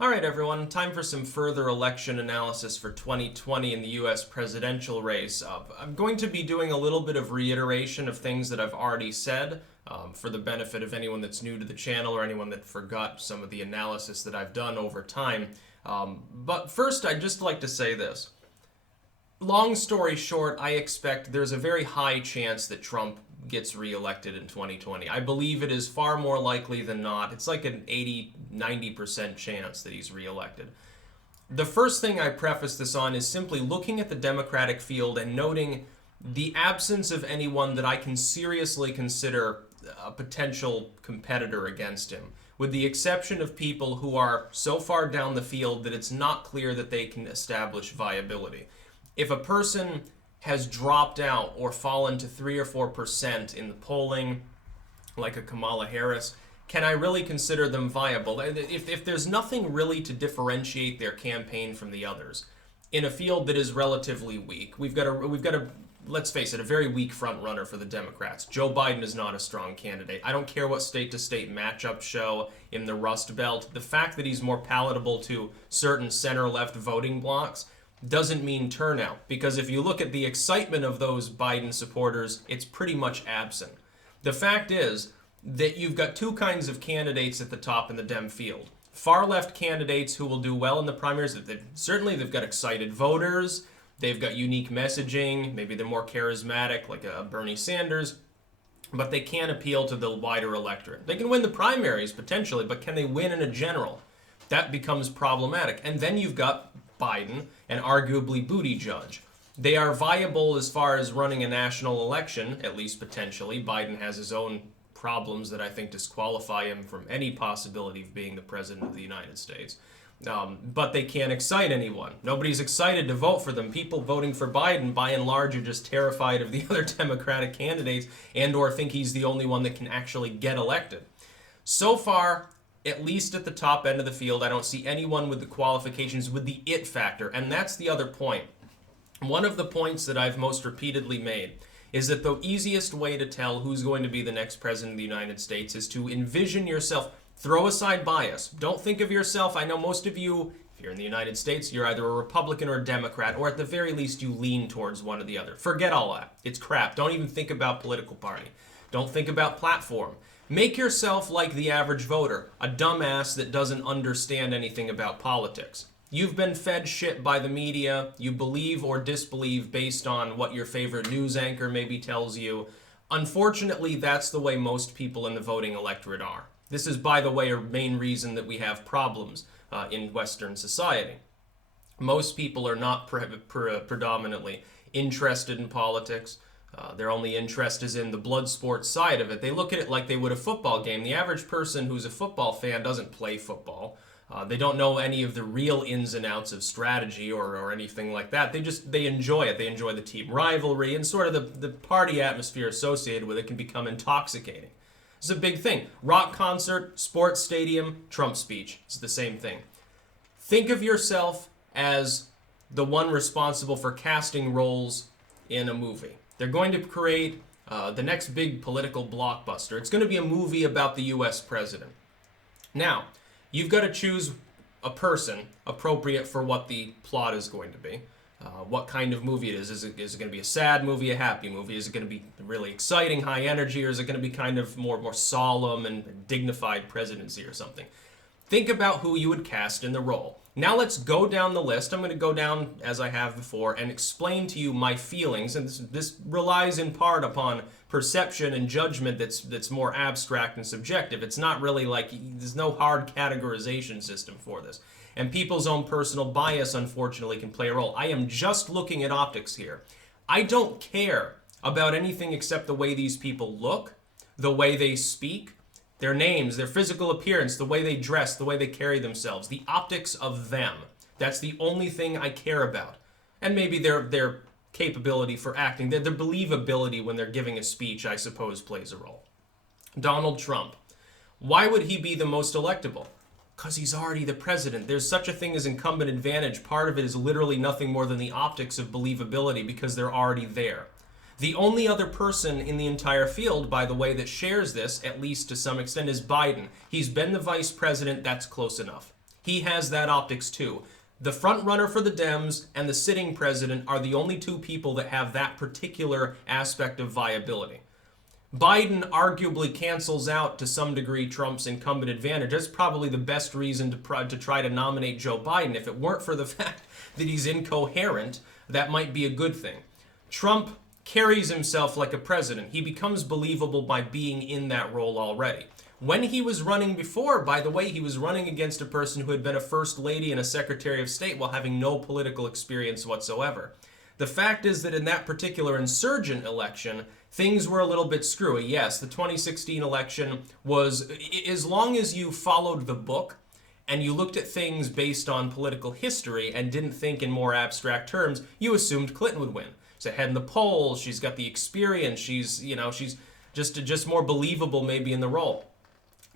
All right, everyone, time for some further election analysis for 2020 in the US presidential race. I'm going to be doing a little bit of reiteration of things that I've already said for the benefit of anyone that's new to the channel or anyone that forgot some of the analysis that I've done over time. But first, I'd just like to say this. Long story short, I expect there's a very high chance that Trump gets reelected in 2020. I believe it is far more likely than not. It's like an 80-90% chance that he's reelected. The first thing I preface this on is simply looking at the Democratic field and noting the absence of anyone that I can seriously consider a potential competitor against him, with the exception of people who are so far down the field that it's not clear that they can establish viability. If a person has dropped out or fallen to 3 or 4% in the polling, like a Kamala Harris, can I really consider them viable? If there's nothing really to differentiate their campaign from the others in a field that is relatively weak, we've got a let's face it, a very weak front runner for the Democrats. Joe Biden is not a strong candidate. I don't care what state-to-state matchups show in the Rust Belt. The fact that he's more palatable to certain center-left voting blocs doesn't mean turnout, because if you look at the excitement of those Biden supporters, it's pretty much absent. The fact is that you've got two kinds of candidates at the top in the Dem field. Far left candidates who will do well in the primaries. They've got excited voters, they've got unique messaging, maybe they're more charismatic, like a Bernie Sanders, but they can't appeal to the wider electorate. They can win the primaries potentially, but can they win in a general? That becomes problematic. And then you've got Biden and arguably Buttigieg. They are viable as far as running a national election, at least potentially. Biden has his own problems that I think disqualify him from any possibility of being the president of the United States. But they can't excite anyone. Nobody's excited to vote for them. People voting for Biden, by and large, are just terrified of the other Democratic candidates and or think he's the only one that can actually get elected. So far, at least at the top end of the field, I don't see anyone with the qualifications, with the it factor. And that's the other point. One of the points that I've most repeatedly made is that the easiest way to tell who's going to be the next president of the United States is to envision yourself. Throw aside bias. Don't think of yourself. I know most of you, if you're in the United States, you're either a Republican or a Democrat, or at the very least you lean towards one or the other. Forget all that. It's crap. Don't even think about political party. Don't think about platform. Make yourself like the average voter, a dumbass that doesn't understand anything about politics. You've been fed shit by the media. You believe or disbelieve based on what your favorite news anchor maybe tells you. Unfortunately, that's the way most people in the voting electorate are. This is, by the way, a main reason that we have problems in Western society. Most people are not predominantly interested in politics. Their only interest is in the blood sport side of it. They look at it like they would a football game. The average person who's a football fan doesn't play football. They don't know any of the real ins and outs of strategy or anything like that. They enjoy it. They enjoy the team rivalry, and sort of the party atmosphere associated with it can become intoxicating. It's a big thing. Rock concert, sports stadium, Trump speech. It's the same thing. Think of yourself as the one responsible for casting roles in a movie. They're going to create the next big political blockbuster. It's going to be a movie about the U.S. president. Now, you've got to choose a person appropriate for what the plot is going to be. What kind of movie it is. Is it going to be a sad movie, a happy movie? Is it going to be really exciting, high energy, or is it going to be kind of more solemn and dignified presidency or something? Think about who you would cast in the role. Now let's go down the list. I'm going to go down, as I have before, and explain to you my feelings. And this relies in part upon perception and judgment that's more abstract and subjective. It's not really like, there's no hard categorization system for this. And people's own personal bias, unfortunately, can play a role. I am just looking at optics here. I don't care about anything except the way these people look, the way they speak, their names, their physical appearance, the way they dress, the way they carry themselves, the optics of them. That's the only thing I care about. And maybe their capability for acting, their believability when they're giving a speech, I suppose, plays a role. Donald Trump. Why would he be the most electable? Because he's already the president. There's such a thing as incumbent advantage. Part of it is literally nothing more than the optics of believability because they're already there. The only other person in the entire field, by the way, that shares this, at least to some extent, is Biden. He's been the vice president. That's close enough. He has that optics too. The front runner for the Dems and the sitting president are the only two people that have that particular aspect of viability. Biden arguably cancels out to some degree Trump's incumbent advantage. That's probably the best reason to try to nominate Joe Biden. If it weren't for the fact that he's incoherent, that might be a good thing. Trump carries himself like a president. He becomes believable by being in that role already. When he was running before, by the way, he was running against a person who had been a first lady and a secretary of state while having no political experience whatsoever. The fact is that in that particular insurgent election, things were a little bit screwy. Yes, the 2016 election was, as long as you followed the book and you looked at things based on political history and didn't think in more abstract terms, you assumed Clinton would win. She's ahead in the polls, she's got the experience, she's just more believable maybe in the role.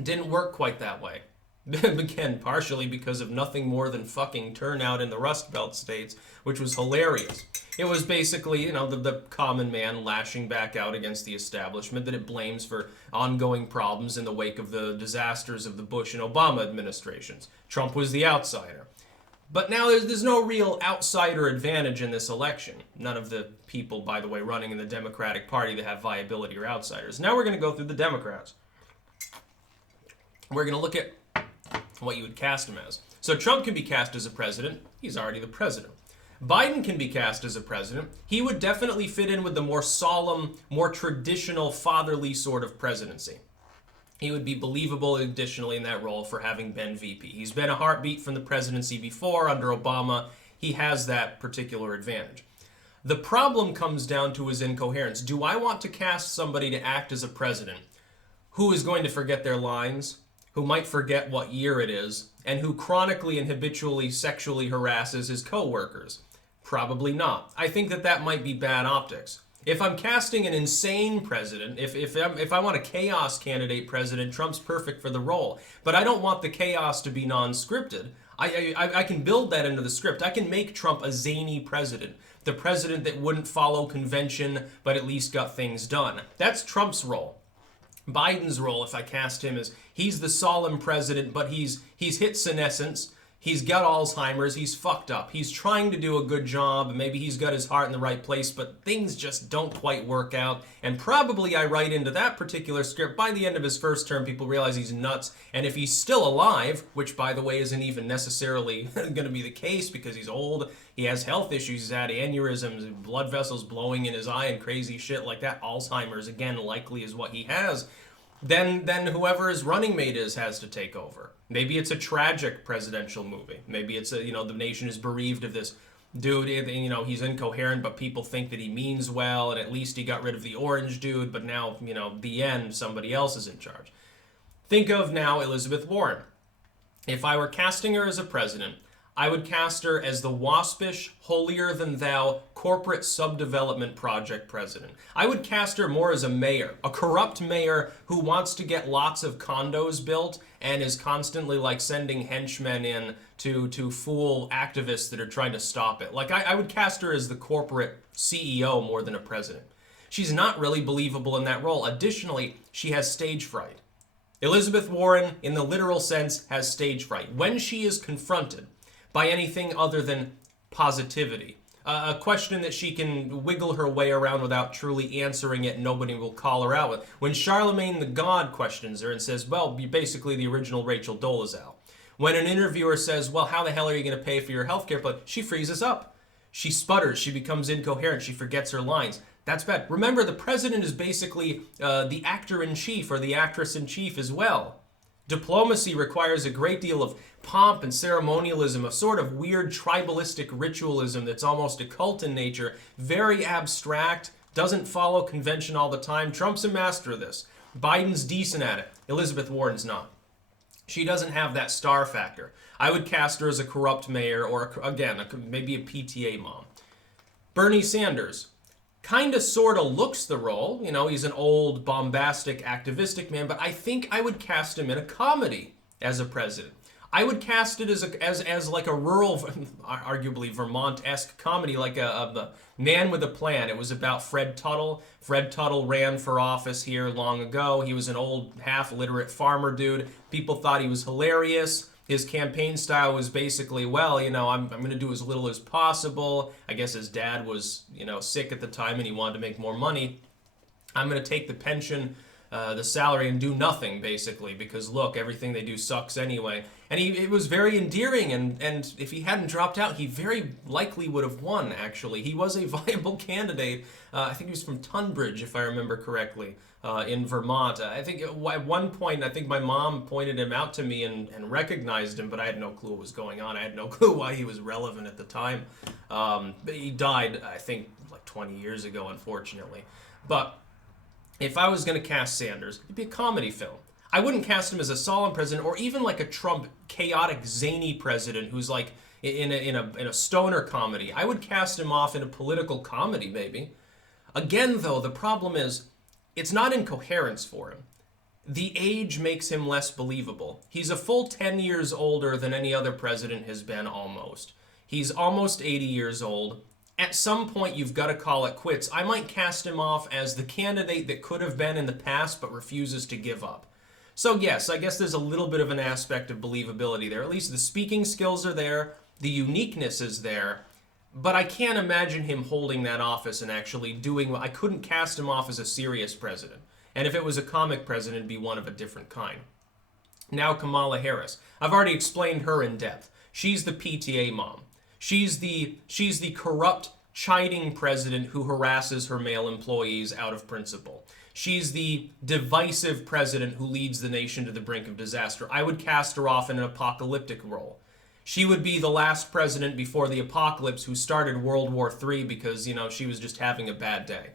Didn't work quite that way. Again, partially because of nothing more than fucking turnout in the Rust Belt states, which was hilarious. It was basically, the common man lashing back out against the establishment that it blames for ongoing problems in the wake of the disasters of the Bush and Obama administrations. Trump was the outsider. But now there's no real outsider advantage in this election. None of the people, by the way, running in the Democratic Party that have viability are outsiders. Now we're going to go through the Democrats. We're going to look at what you would cast him as. So Trump can be cast as a president. He's already the president. Biden can be cast as a president. He would definitely fit in with the more solemn, more traditional, fatherly sort of presidency. He would be believable additionally in that role for having been VP. He's been a heartbeat from the presidency before under Obama. He has that particular advantage. The problem comes down to his incoherence. Do I want to cast somebody to act as a president who is going to forget their lines, who might forget what year it is, and who chronically and habitually sexually harasses his co-workers? Probably not. I think that might be bad optics. If I'm casting an insane president, if I want a chaos candidate president, Trump's perfect for the role. But I don't want the chaos to be non-scripted. I can build that into the script. I can make Trump a zany president. The president that wouldn't follow convention, but at least got things done. That's Trump's role. Biden's role, if I cast him, is he's the solemn president, but he's hit senescence. He's got Alzheimer's. He's fucked up. He's trying to do a good job. Maybe he's got his heart in the right place, but things just don't quite work out. And probably I write into that particular script. By the end of his first term, people realize he's nuts. And if he's still alive, which, by the way, isn't even necessarily going to be the case because he's old, he has health issues, he's had aneurysms, blood vessels blowing in his eye and crazy shit like that. Alzheimer's, again, likely is what he has. Then whoever his running mate is has to take over. Maybe it's a tragic presidential movie. Maybe it's the nation is bereaved of this dude. He's incoherent, but people think that he means well, and at least he got rid of the orange dude, but now, the end, somebody else is in charge. Think of now Elizabeth Warren. If I were casting her as a president, I would cast her as the waspish, holier-than-thou corporate subdevelopment project president. I would cast her more as a mayor, a corrupt mayor who wants to get lots of condos built and is constantly sending henchmen in to fool activists that are trying to stop it. I would cast her as the corporate CEO more than a president. She's not really believable in that role. Additionally, she has stage fright. Elizabeth Warren, in the literal sense, has stage fright. When she is confronted by anything other than positivity, a question that she can wiggle her way around without truly answering it, nobody will call her out with. When Charlemagne the God questions her and says, well, you're basically the original Rachel Dolezal. When an interviewer says, well, how the hell are you going to pay for your healthcare plan? She freezes up. She sputters. She becomes incoherent. She forgets her lines. That's bad. Remember, the president is basically the actor-in-chief or the actress-in-chief as well. Diplomacy requires a great deal of pomp and ceremonialism, a sort of weird tribalistic ritualism that's almost occult in nature, very abstract, doesn't follow convention all the time. Trump's a master of this. Biden's decent at it. Elizabeth Warren's not. She doesn't have that star factor. I would cast her as a corrupt mayor or, again, maybe a PTA mom. Bernie Sanders kind of sort of looks the role. He's an old, bombastic, activistic man, but I think I would cast him in a comedy as a president. I would cast it as like a rural, arguably Vermont-esque comedy, like a Man with a Plan. It was about Fred Tuttle. Fred Tuttle ran for office here long ago. He was an old, half-literate farmer dude. People thought he was hilarious. His campaign style was basically, well, I'm going to do as little as possible. I guess his dad was, sick at the time and he wanted to make more money. I'm going to take the pension, the salary, and do nothing, basically, because, look, everything they do sucks anyway. And it was very endearing, and if he hadn't dropped out, he very likely would have won, actually. He was a viable candidate. I think he was from Tunbridge, if I remember correctly, in Vermont. I think at one point, I think my mom pointed him out to me and recognized him, but I had no clue what was going on. I had no clue why he was relevant at the time. But he died, I think, like 20 years ago, unfortunately. But if I was going to cast Sanders, it'd be a comedy film. I wouldn't cast him as a solemn president or even like a Trump chaotic, zany president who's like in a stoner comedy. I would cast him off in a political comedy, maybe. Again, though, the problem is it's not incoherence for him. The age makes him less believable. He's a full 10 years older than any other president has been, almost. He's almost 80 years old. At some point, you've got to call it quits. I might cast him off as the candidate that could have been in the past but refuses to give up. So yes, I guess there's a little bit of an aspect of believability there. At least the speaking skills are there, the uniqueness is there, but I can't imagine him holding that office and actually doing what I couldn't cast him off as a serious president. And if it was a comic president, it'd be one of a different kind. Now Kamala Harris. I've already explained her in depth. She's the PTA mom. She's the corrupt, chiding president who harasses her male employees out of principle. She's the divisive president who leads the nation to the brink of disaster. I would cast her off in an apocalyptic role. She would be the last president before the apocalypse who started World War III because, she was just having a bad day.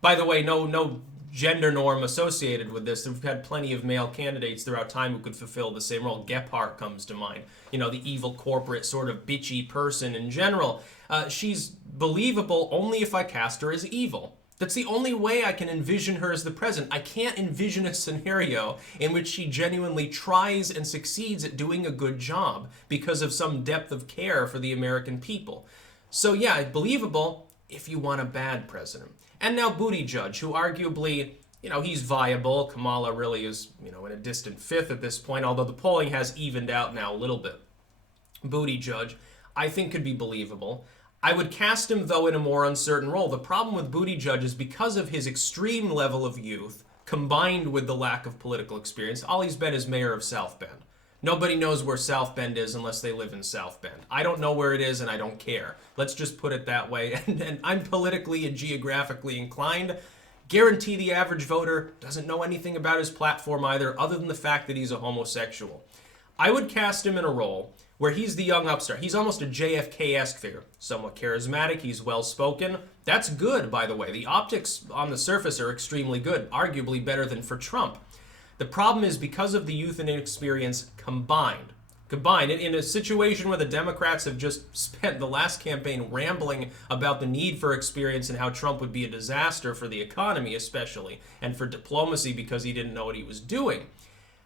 By the way, no gender norm associated with this. We've had plenty of male candidates throughout time who could fulfill the same role. Gephardt comes to mind. The evil corporate sort of bitchy person in general. She's believable only if I cast her as evil. That's the only way I can envision her as the president. I can't envision a scenario in which she genuinely tries and succeeds at doing a good job because of some depth of care for the American people. So yeah, believable if you want a bad president. And now Buttigieg, who arguably, he's viable. Kamala really is, in a distant fifth at this point, although the polling has evened out now a little bit. Buttigieg, I think, could be believable. I would cast him, though, in a more uncertain role. The problem with Buttigieg is because of his extreme level of youth, combined with the lack of political experience, all he's been is mayor of South Bend. Nobody knows where South Bend is unless they live in South Bend. I don't know where it is, and I don't care. Let's just put it that way. And I'm politically and geographically inclined. Guarantee the average voter doesn't know anything about his platform either, other than the fact that he's a homosexual. I would cast him in a role where he's the young upstart. He's almost a JFK-esque figure. Somewhat charismatic, he's well-spoken. That's good, by the way. The optics on the surface are extremely good, arguably better than for Trump. The problem is because of the youth and inexperience combined in a situation where the Democrats have just spent the last campaign rambling about the need for experience and how Trump would be a disaster for the economy especially, and for diplomacy because he didn't know what he was doing.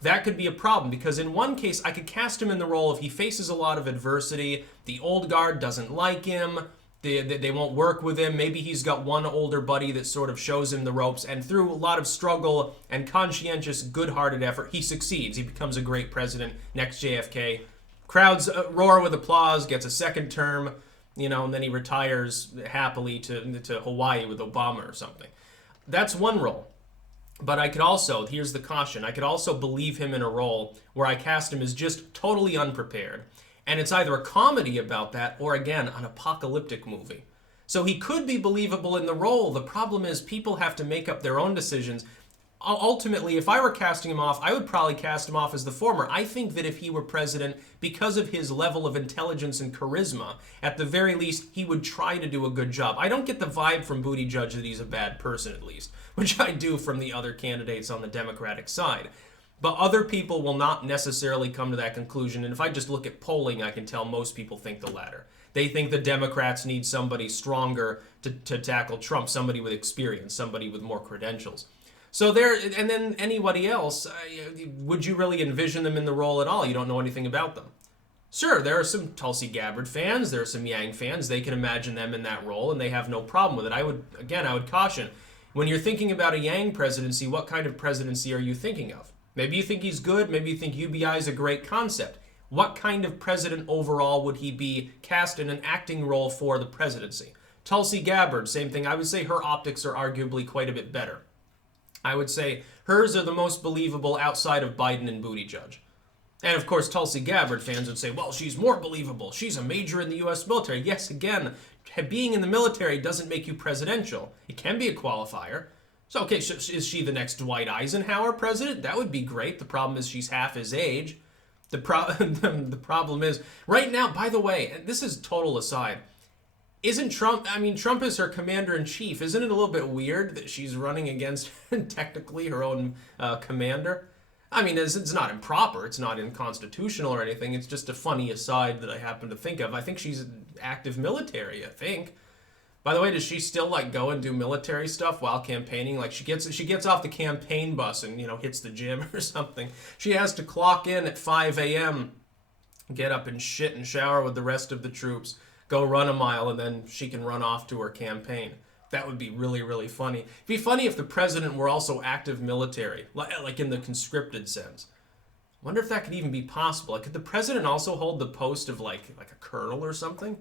That could be a problem because in one case I could cast him in the role if he faces a lot of adversity, the old guard doesn't like him, they won't work with him, maybe he's got one older buddy that sort of shows him the ropes, and through a lot of struggle and conscientious, good-hearted effort, he succeeds. He becomes a great president, next JFK. Crowds roar with applause, gets a second term, and then he retires happily to Hawaii with Obama or something. That's one role. But I could also, here's the caution, I could also believe him in a role where I cast him as just totally unprepared. And it's either a comedy about that or, again, an apocalyptic movie. So he could be believable in the role. The problem is people have to make up their own decisions. Ultimately, if I were casting him off, I would probably cast him off as the former. I think that if he were president, because of his level of intelligence and charisma, at the very least, he would try to do a good job. I don't get the vibe from Buttigieg that he's a bad person, at least, which I do from the other candidates on the Democratic side. But other people will not necessarily come to that conclusion. And if I just look at polling, I can tell most people think the latter. They think the Democrats need somebody stronger to tackle Trump, somebody with experience, somebody with more credentials. So there, and then anybody else, would you really envision them in the role at all? You don't know anything about them. Sure, there are some Tulsi Gabbard fans, there are some Yang fans. They can imagine them in that role, and they have no problem with it. I would caution, when you're thinking about a Yang presidency, what kind of presidency are you thinking of? Maybe you think he's good, maybe you think UBI is a great concept. What kind of president overall would he be cast in an acting role for the presidency? Tulsi Gabbard, same thing. I would say her optics are arguably quite a bit better. I would say hers are the most believable outside of Biden and Buttigieg. And of course, Tulsi Gabbard fans would say, well, she's more believable. She's a major in the U.S. military. Yes, again, being in the military doesn't make you presidential. It can be a qualifier. So, okay, is she the next Dwight Eisenhower president? That would be great. The problem is she's half his age. The problem is, right now, by the way, and this is total aside, isn't Trump, I mean, Trump is her commander-in-chief. Isn't it a little bit weird that she's running against, technically, her own commander? I mean, it's not improper. It's not unconstitutional or anything. It's just a funny aside that I happen to think of. I think she's active military, I think. By the way, does she still, like, go and do military stuff while campaigning? Like, she gets off the campaign bus and, hits the gym or something. She has to clock in at 5 a.m., get up and shit and shower with the rest of the troops, go run a mile, and then she can run off to her campaign. That would be really, really funny. It'd be funny if the president were also active military, like in the conscripted sense. I wonder if that could even be possible. Like, could the president also hold the post of like a colonel or something?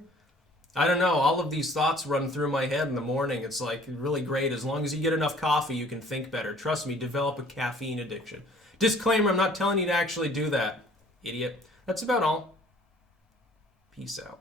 I don't know. All of these thoughts run through my head in the morning. It's like really great. As long as you get enough coffee, you can think better. Trust me, develop a caffeine addiction. Disclaimer, I'm not telling you to actually do that, idiot. That's about all. Peace out.